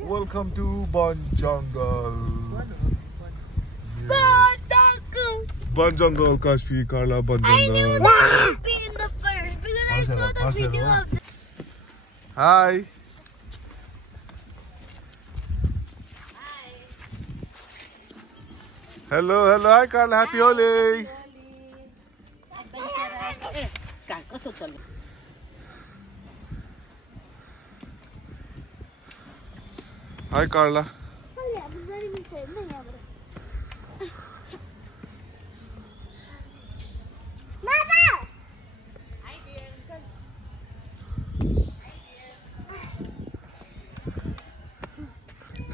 Welcome to Bun Jungle. Bun Jungle. Bun Jungle, Kashfi, Carla, Bun I Jungle. knew that would be in the first because I saw the video of the... Hi. Hello, hello. Hi, Carla. Happy Holi. Hi, Carla.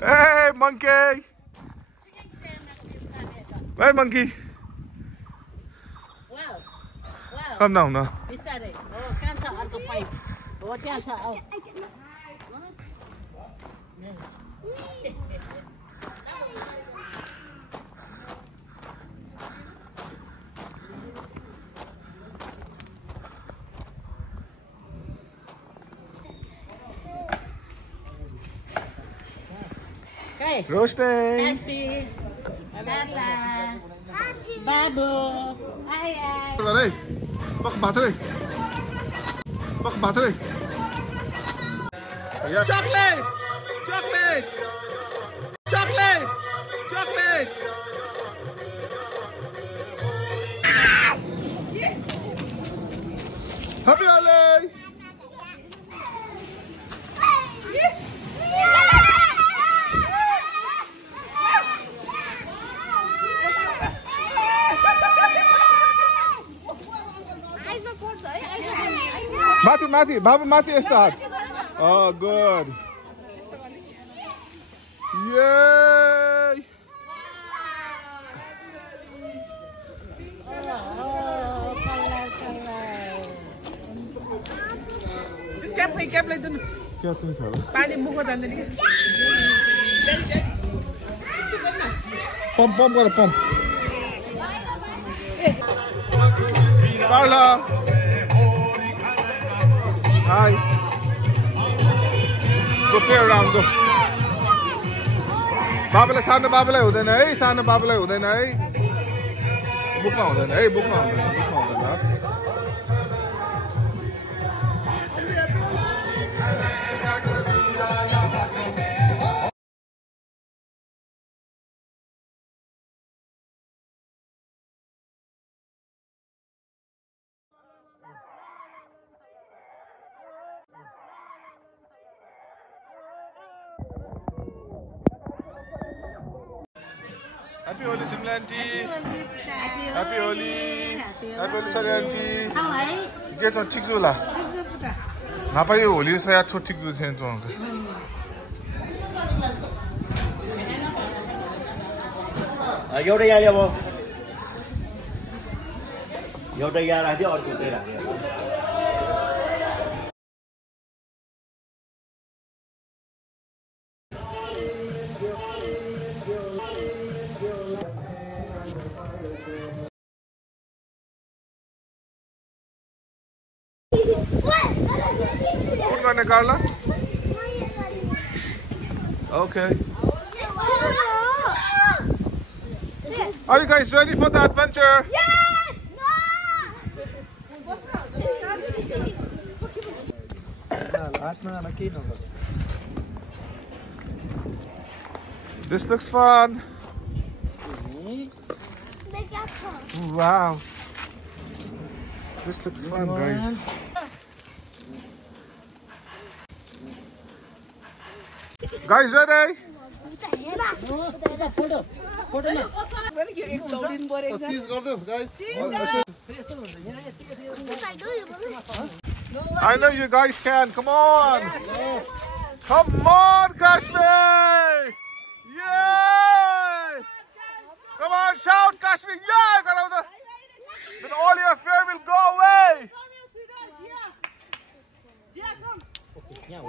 Hey, monkey. Hey, monkey. Well. Come down now. We started. Oh, cancel on the pipe. Oh, cancel. Oh. Okay. Roasting. Caspi. Lala. Babu. Ay. Vào đây. Bác bà ra đây. Bác bà ra đây. Chocolate. Chocolate. Chocolate. Chocolate. Happy Holi. Mati, Baba Mati start. Oh, good. Yay! Kẹp lên tôi. Kẹp lên sao? Ba đi mua qua tận đi. Pump, got a pump. Carla. Hi. Go play around, go. Babala, sana babala huँदैन है, sana babala हुँदैन है. बुकमा हुँदैन है, बुकमा हुँदैन. Happy Holi, Jimla auntie. Happy Holi. Happy Holi, sorry auntie. के छ ठीक छु ला नापा यो होली सया ठो ठीक छु छैन चोंग एउटा यहाँ ल्याऊ एउटा यहाँ राख्दियो अर्को त्यही राख्दियो Put गर्ने Carla? Okay. Are you guys ready for the adventure? Yes! This looks fun. Wow. This looks fun, guys. Guys, ready? I know you guys can. Come on. Come on, Kashmir. Yay! Come on, shout, Kashmir. Yay! Then all your fear will go away. Oh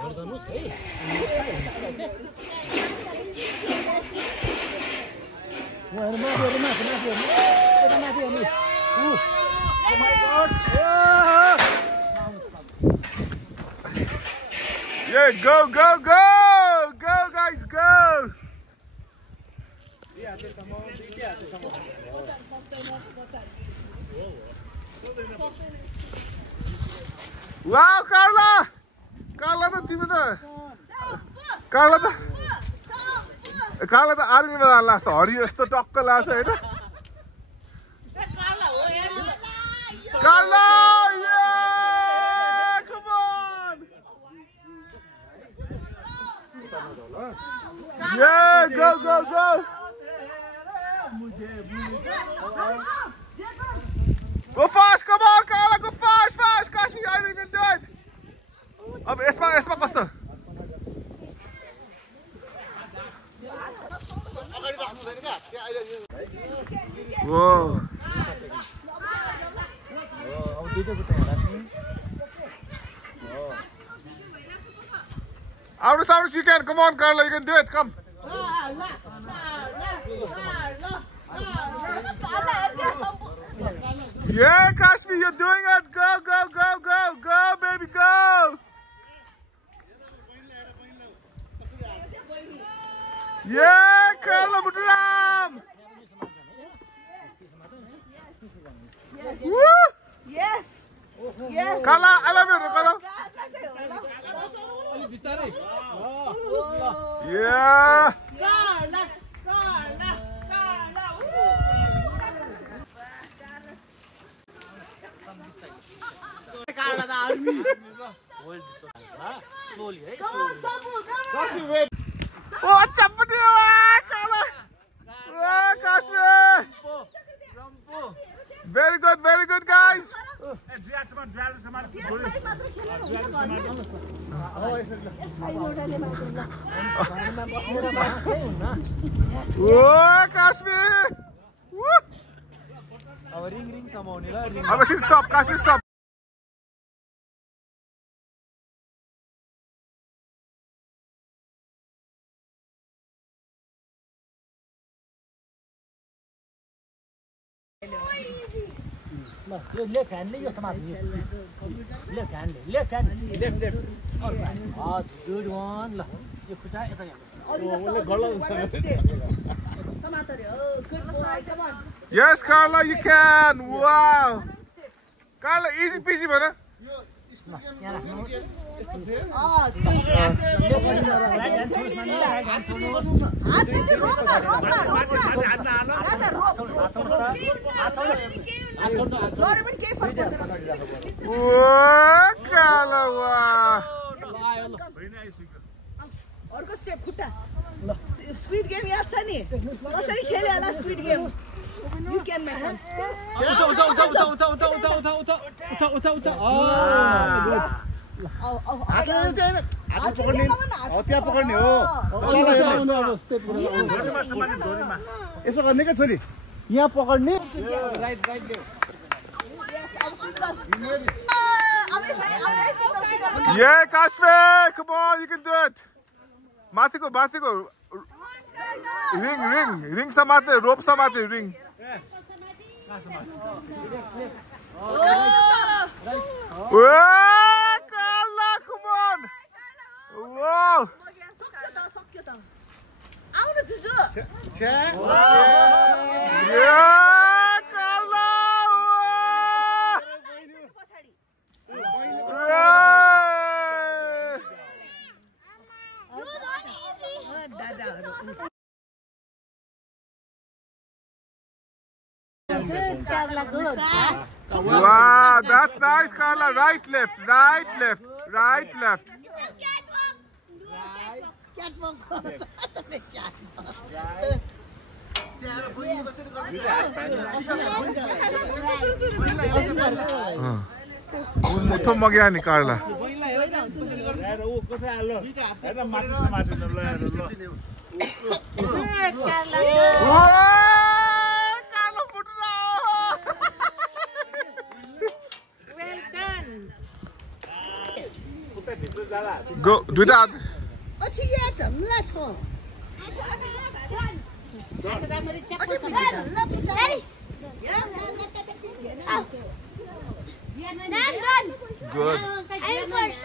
my God! Yeah, go, go, go! Go, guys! Wow Carla Carla त तिमी त कार्ला त आर्मीमा जानु लाग्छ हरियो यस्तो टक्क लाग्छ होइन कार्ला come on yeah go go fast come on Carla go fast Kashmi I don't even do it अब यसमा कस्तो Whoa. Out you can. Come on, Carla, you can do it. Come. Yeah, Kashmi, you're doing it. Go, baby, go. Yeah, Carla Buturam. Woo! Yes. Yes. Carla, I love you, Carla. Yeah. Carla the army. Hold this one. Slowly, right? Kashmi, wait. Oh, chapati, Carla. Kashmi. Very good, guys. Oh, Kashmir. Ring samaune la ring. अब एकछिन stop, Kashmir stop. Left hand, left hand. All right. Oh, good one. You put that. Yes, Carla, you can. Wow. Carla, easy peasy, man. Carla, wow. अर्को step खुट्टा squid game याद छ नि कसरी खेले होला squid game you can my son उता हतिया पकड्ने हो यसो गर्ने के छोरी यहाँ पकड्ने right Yeah, Kashmir, come on, you can do it. Mati ko. Ring sa mati, rope sa mati, ring. Wow, Carla, come on. Wow. Yeah, Carla. Wow, that's nice, Carla. Right, left. मुठो मग्या नि Carla. Go, do that. Good. I'm first.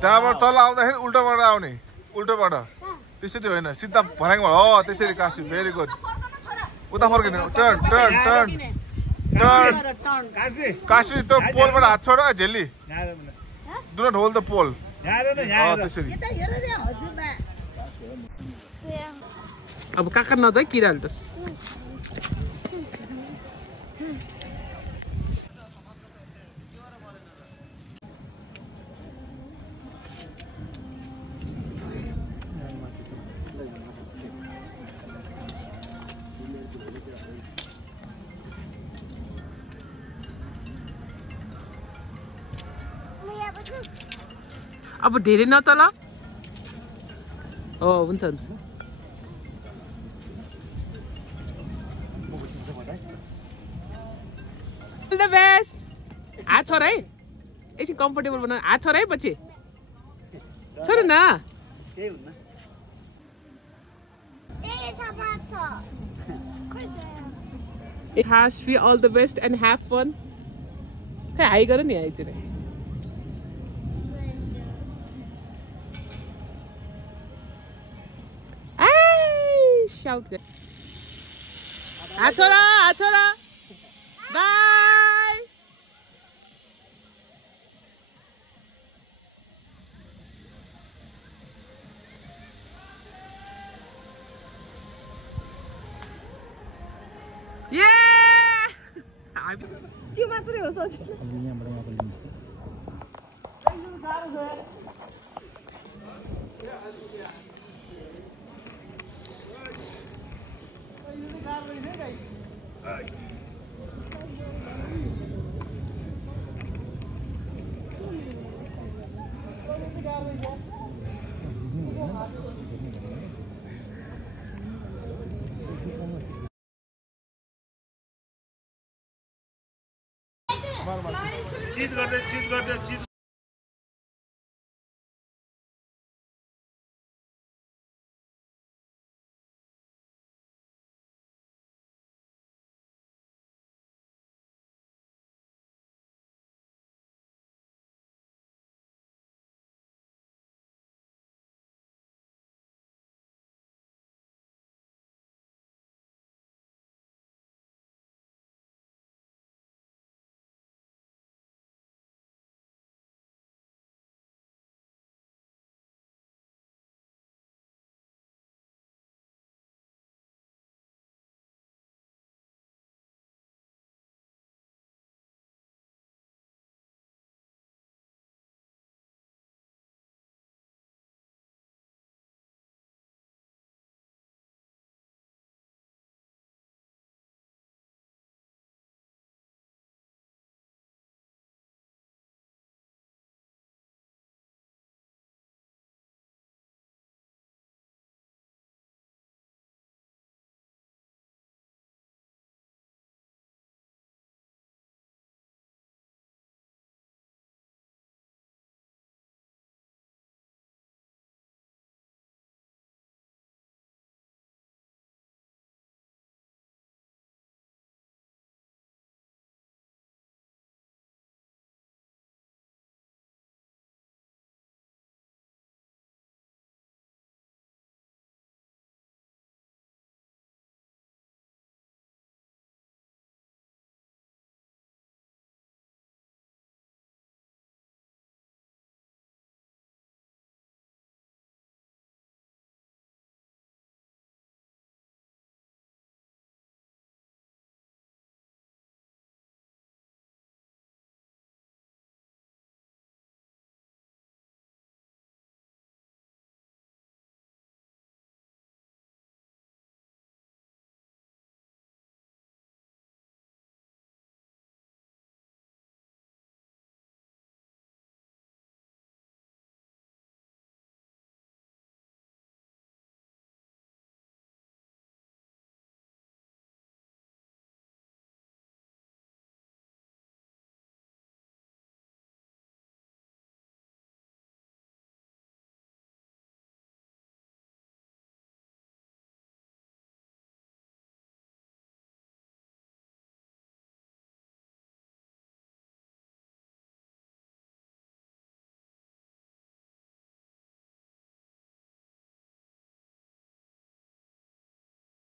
त्यहाँबाट तल आउँदाखेरि उल्टोबाट आउने उल्टोबाट त्यसरी होइन सिधा भर्याङबाट हो त्यसरी काशी भेरी गुड उता फर्किने टर्न काशी त्यो पोलबाट हात छोड झेली डु नट होल्ड द पोल त्यसरी अब कहाँ नजाऊ किरा हाल्छस् अब धेरै नचल हुन्छ हुन्छ द बेस्ट हात छोड है एकछिन कम्फर्टेबल बना हात छोड है पछि छोड न Hash, we all the best and have fun. Hey, hi गर नि आइज रे shout good. Achora. Bye. Yeah. Tio maturi ho sochi. चीज